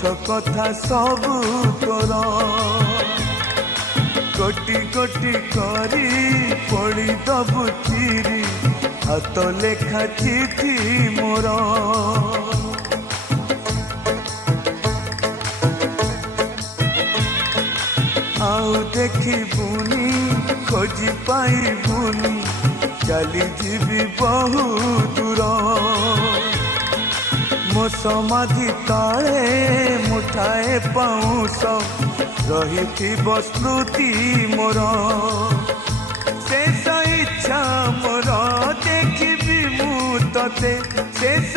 पछ कथा सब तोर कोटि कोटि करी पड़ी दबु चिरी हाथ लेखा चिठी मोर आउ देखिबुनी खोजी पाइबुनी चली जीवी बहु दूर मो समाधि तले मुठाए पाउस रही स्मृति मोर शेष इच्छा मोर देखिबी मु तते शेष